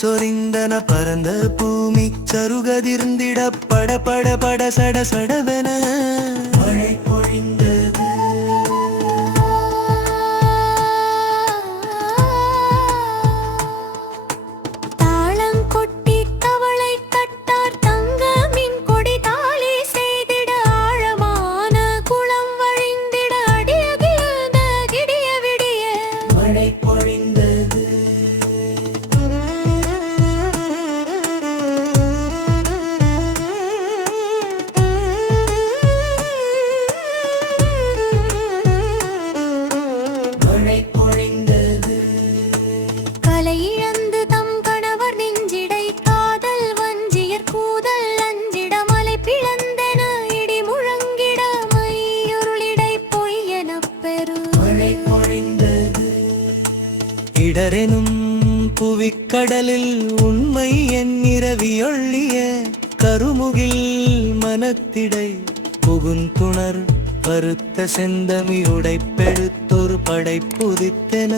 சொரிந்தன பரந்த பூமி சருகதிர்ந்திட பட பட பட சட சடவென மழை பொழிந்தது. தாளம் கொட்டி தவளை தட்டார் தங்க மின் கொடி தாளி செய்திட ஆழமான குளம் வழிந்திட அடியகிழ்ந்த கிடிய விடிய மழை பொழிந்தது. கலை இழந்து தம் கணவர் நெஞ்சிடை காதல் வஞ்சியர் கூதல் அஞ்சிட மலை பிளந்தென இடி முழங்கிட மையுருளிடை பொய்யெனப் பெரு மழை பொழிந்தது. இடரெனும் புவிக்கடலில் உண்மை என்கிறவியொள்ளிய கருமுகில் மனத்திடை புகுந்துணர் பருத்த செந்தமியுடைப்பெடுத்தொரு படைப்புதித்தன.